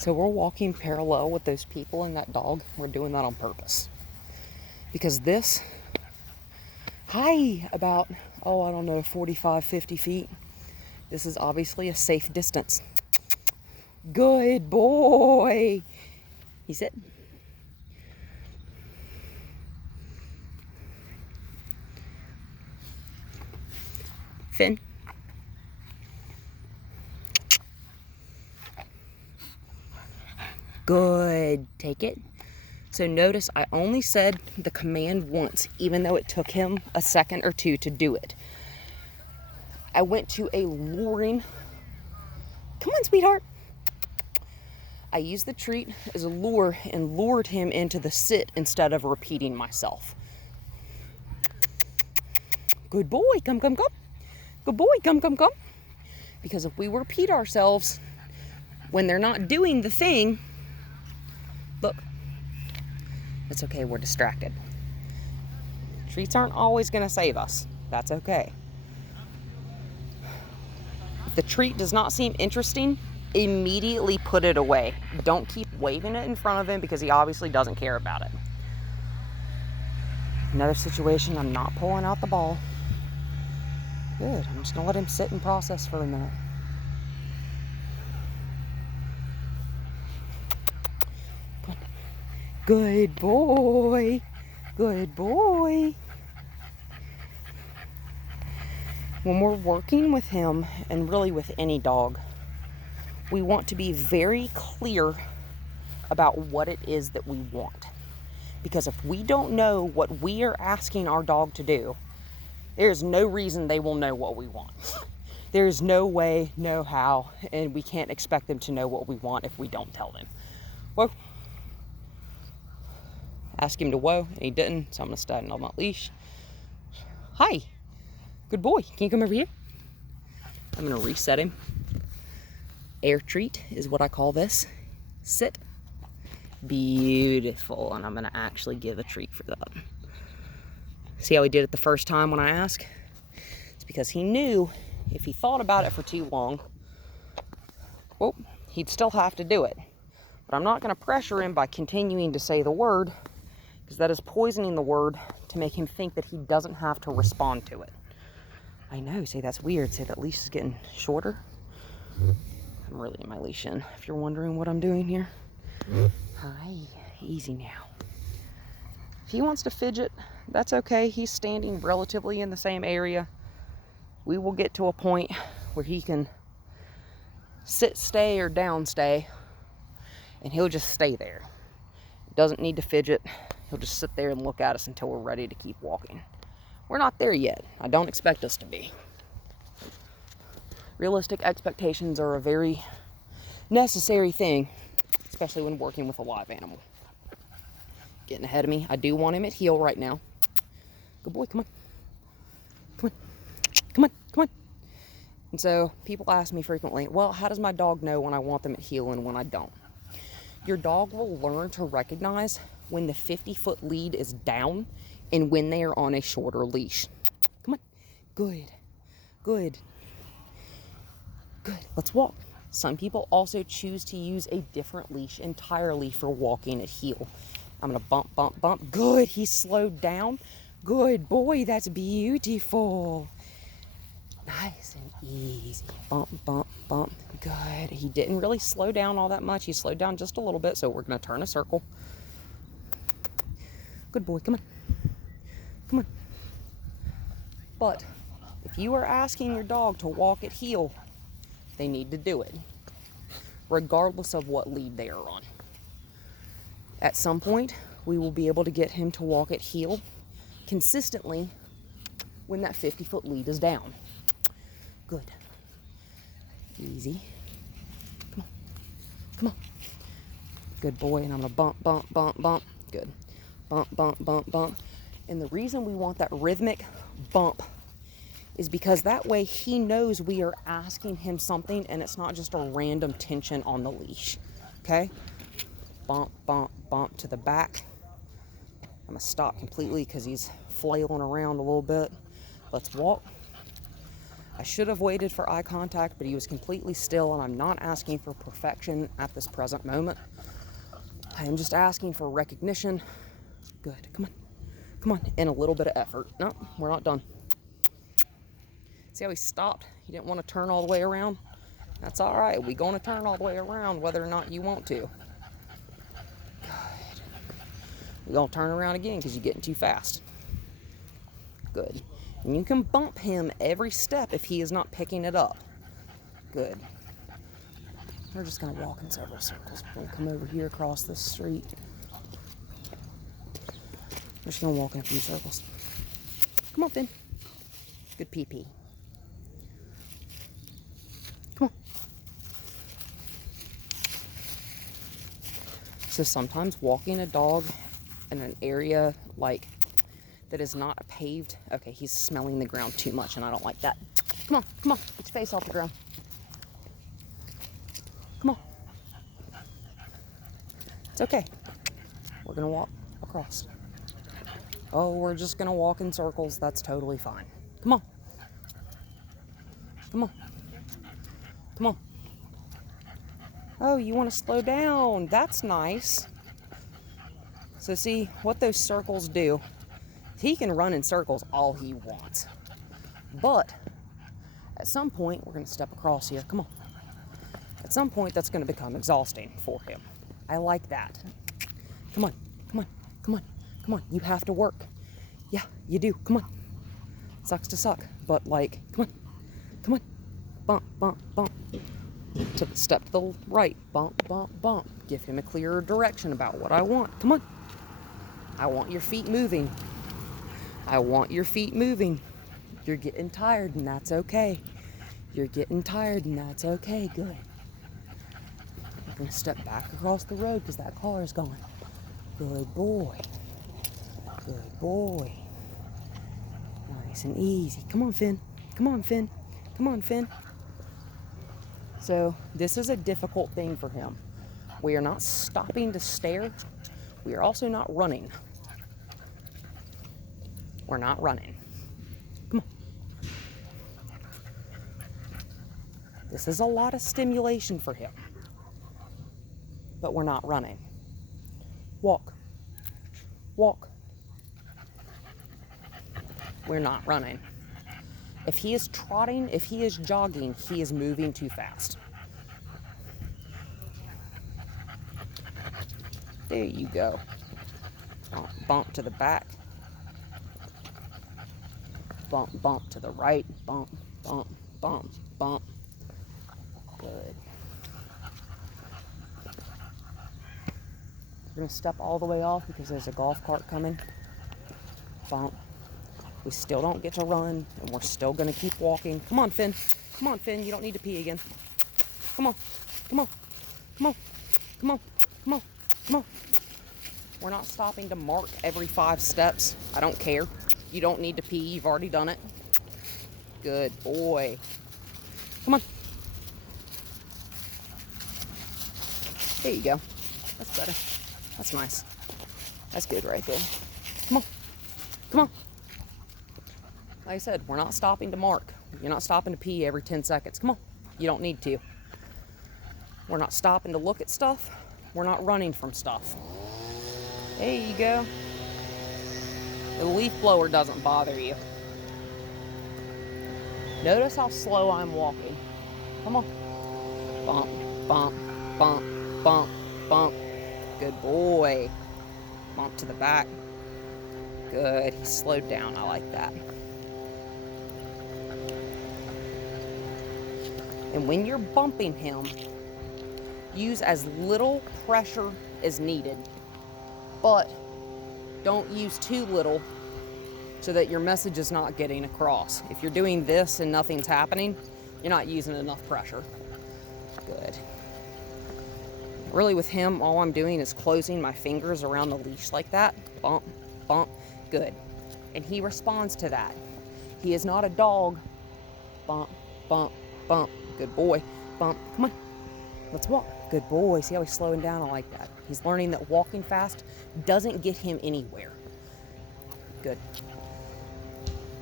So we're walking parallel with those people and that dog. We're doing that on purpose. Because this, about, I don't know, 45, 50 feet. This is obviously a safe distance. Good boy. He's it. Finn. Good. Take it. So notice I only said the command once, even though it took him a second or two to do it. I went to a luring. Come on, sweetheart. I used the treat as a lure and lured him into the sit instead of repeating myself. Good boy. Come, come, come. Good boy. Come, come, come. Because if we repeat ourselves when they're not doing the thing, look, it's okay, we're distracted. Treats aren't always going to save us. That's okay. If the treat does not seem interesting, immediately put it away. Don't keep waving it in front of him because he obviously doesn't care about it. Another situation, I'm not pulling out the ball. Good, I'm just going to let him sit and process for a minute. Good boy. Good boy. When we're working with him, and really with any dog, we want to be very clear about what it is that we want. Because if we don't know what we are asking our dog to do, there's no reason they will know what we want. There's no way, no how, and we can't expect them to know what we want if we don't tell them. Whoa. Ask him to whoa, and he didn't, so I'm going to stand on my leash. Hi. Good boy. Can you come over here? I'm going to reset him. Air treat is what I call this. Sit. Beautiful. And I'm going to actually give a treat for that. See how he did it the first time when I asked? It's because he knew if he thought about it for too long, well, he'd still have to do it. But I'm not going to pressure him by continuing to say the word, because that is poisoning the word to make him think that he doesn't have to respond to it. I know, say that's weird. Say that leash is getting shorter. I'm really in my leash in, if you're wondering what I'm doing here. Hi, easy now. If he wants to fidget, that's okay. He's standing relatively in the same area. We will get to a point where he can sit, stay, or down stay, and he'll just stay there. Doesn't need to fidget. He'll just sit there and look at us until we're ready to keep walking. We're not there yet. I don't expect us to be. Realistic expectations are a very necessary thing, especially when working with a live animal. Getting ahead of me. I do want him at heel right now. Good boy, come on. Come on. Come on, come on. And so people ask me frequently, well, how does my dog know when I want them at heel and when I don't? Your dog will learn to recognize when the 50-foot lead is down and when they are on a shorter leash. Come on. Good. Good. Good. Let's walk. Some people also choose to use a different leash entirely for walking at heel. I'm going to bump, bump, bump. Good. He slowed down. Good boy. That's beautiful. Nice and easy. Bump, bump, bump. Good. He didn't really slow down all that much. He slowed down just a little bit, so we're going to turn a circle. Good boy. Come on. Come on. But if you are asking your dog to walk at heel, they need to do it, regardless of what lead they are on. At some point, we will be able to get him to walk at heel consistently when that 50-foot lead is down. Good. Easy. Come on. Come on. Good boy. And I'm going to bump, bump, bump, bump. Good. Bump, bump, bump, bump. And the reason we want that rhythmic bump is because that way he knows we are asking him something and it's not just a random tension on the leash. Okay? Bump, bump, bump to the back. I'm going to stop completely because he's flailing around a little bit. Let's walk. I should have waited for eye contact, but he was completely still, and I'm not asking for perfection at this present moment. I am just asking for recognition. Good. Come on. Come on. And a little bit of effort. No, we're not done. See how he stopped? He didn't want to turn all the way around. That's all right. We're going to turn all the way around whether or not you want to. Good. We're going to turn around again because you're getting too fast. Good. And you can bump him every step if he is not picking it up. Good. We're just going to walk in several circles. We're going to come over here across this street. We're just going to walk in a few circles. Come on, Finn. Good pee-pee. Come on. So sometimes walking a dog in an area like that is not paved. Okay, he's smelling the ground too much and I don't like that. Come on, come on, get your face off the ground. Come on. It's okay. We're gonna walk across. Oh, we're just gonna walk in circles. That's totally fine. Come on. Come on. Come on. Oh, you want to slow down. That's nice. So see, what those circles do, he can run in circles all he wants. But at some point, we're going to step across here. Come on. At some point, that's going to become exhausting for him. I like that. Come on. Come on. Come on. Come on. You have to work. Yeah, you do. Come on. Sucks to suck. But like, come on. Come on. Bump, bump, bump. Step to the right. Bump, bump, bump. Give him a clearer direction about what I want. Come on. I want your feet moving. I want your feet moving. You're getting tired and that's okay. You're getting tired and that's okay. Good. We're going to step back across the road because that car is gone. Good boy. Good boy. Nice and easy. Come on, Finn. Come on, Finn. Come on, Finn. So this is a difficult thing for him. We are not stopping to stare. We are also not running. We're not running. Come on. This is a lot of stimulation for him. But we're not running. Walk. Walk. We're not running. If he is trotting, if he is jogging, he is moving too fast. There you go. Bump, bump to the back. Bump, bump to the right. Bump, bump, bump, bump. Good. We're going to step all the way off because there's a golf cart coming. Bump. We still don't get to run, and we're still going to keep walking. Come on, Finn. Come on, Finn. You don't need to pee again. Come on. Come on. Come on. Come on. Come on. Come on. We're not stopping to mark every 5 steps. I don't care. You don't need to pee. You've already done it. Good boy. Come on. There you go. That's better. That's nice. That's good right there. Come on. Come on. Like I said, we're not stopping to mark. You're not stopping to pee every 10 seconds. Come on. You don't need to. We're not stopping to look at stuff. We're not running from stuff. There you go. The leaf blower doesn't bother you. Notice how slow I'm walking. Come on. Bump, bump, bump, bump, bump. Good boy. Bump to the back. Good. He slowed down. I like that. And when you're bumping him, use as little pressure as needed. But don't use too little so that your message is not getting across. If you're doing this and nothing's happening, you're not using enough pressure. Good. Really with him, all I'm doing is closing my fingers around the leash like that. Bump, bump. Good. And he responds to that. He is not a dog. Bump, bump, bump. Good boy. Bump. Come on. Let's walk. Good boy. See how he's slowing down? I like that. He's learning that walking fast doesn't get him anywhere. Good.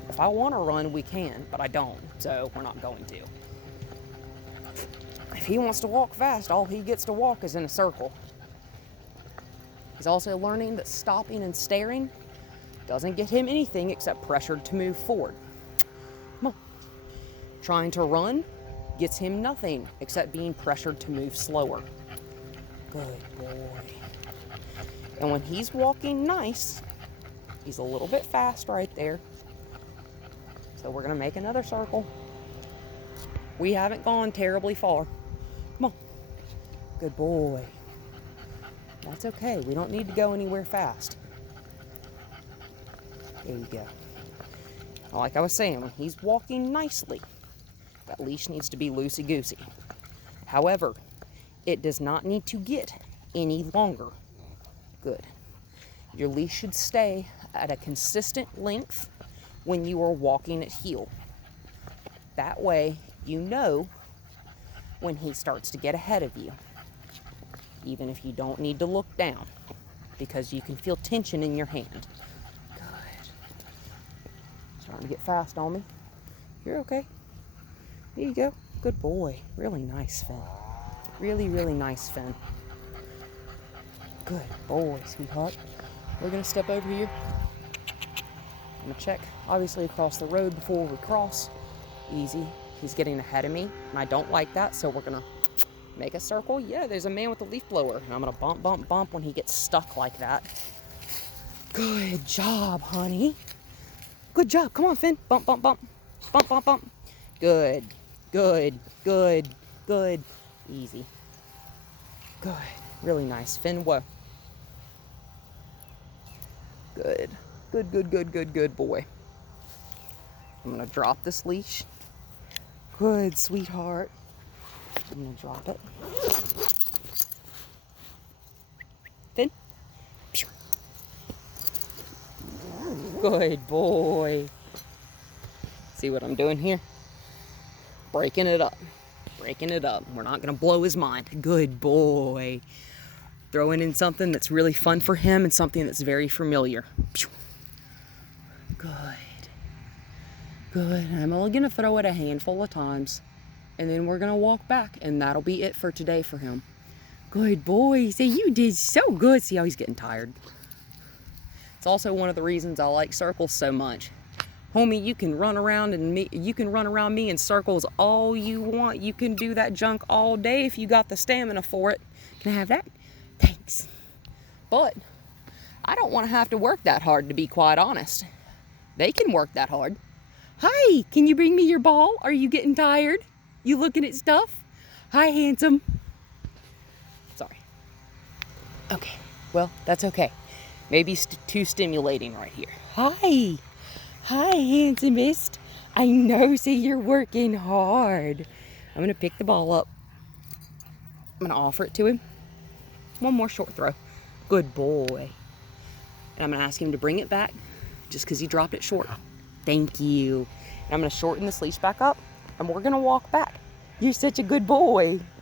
If I want to run, we can, but I don't, so we're not going to. If he wants to walk fast, all he gets to walk is in a circle. He's also learning that stopping and staring doesn't get him anything except pressured to move forward. Come on. Trying to run gets him nothing except being pressured to move slower. Good boy. And when he's walking nice, he's a little bit fast right there. So we're going to make another circle. We haven't gone terribly far. Come on. Good boy. That's okay. We don't need to go anywhere fast. There you go. Like I was saying, when he's walking nicely, that leash needs to be loosey-goosey. However, it does not need to get any longer. Good. Your leash should stay at a consistent length when you are walking at heel. That way, you know when he starts to get ahead of you. Even if you don't need to look down, because you can feel tension in your hand. Good. Starting to get fast on me. You're okay. There you go. Good boy. Really nice, Finn. Really, really nice, Finn. Good boy, sweetheart. We're going to step over here. I'm going to check, obviously, across the road before we cross. Easy. He's getting ahead of me, and I don't like that, so we're going to make a circle. Yeah, there's a man with a leaf blower. And I'm going to bump, bump, bump when he gets stuck like that. Good job, honey. Good job. Come on, Finn. Bump, bump, bump. Bump, bump, bump. Good. Good. Good. Good. Easy. Good. Really nice. Finn, what? Good. Good, good, good, good, good boy. I'm going to drop this leash. Good, sweetheart. I'm going to drop it. Finn. Good boy. See what I'm doing here? Breaking it up. Breaking it up. We're not going to blow his mind. Good boy. Throwing in something that's really fun for him and something that's very familiar. Good. Good. I'm only going to throw it a handful of times. And then we're going to walk back. And that'll be it for today for him. Good boy. See, you did so good. See how he's getting tired. It's also one of the reasons I like circles so much. Homie, you can run around me in circles all you want. You can do that junk all day if you got the stamina for it. Can I have that? Thanks. But I don't want to have to work that hard, to be quite honest. They can work that hard. Hi, can you bring me your ball? Are you getting tired? You looking at stuff? Hi, handsome. Sorry. Okay, well, that's okay. Maybe too stimulating right here. Hi. Hi, handsomest. I know, see, you're working hard. I'm going to pick the ball up. I'm going to offer it to him. One more short throw. Good boy. And I'm going to ask him to bring it back just because he dropped it short. Thank you. And I'm going to shorten this leash back up, and we're going to walk back. You're such a good boy.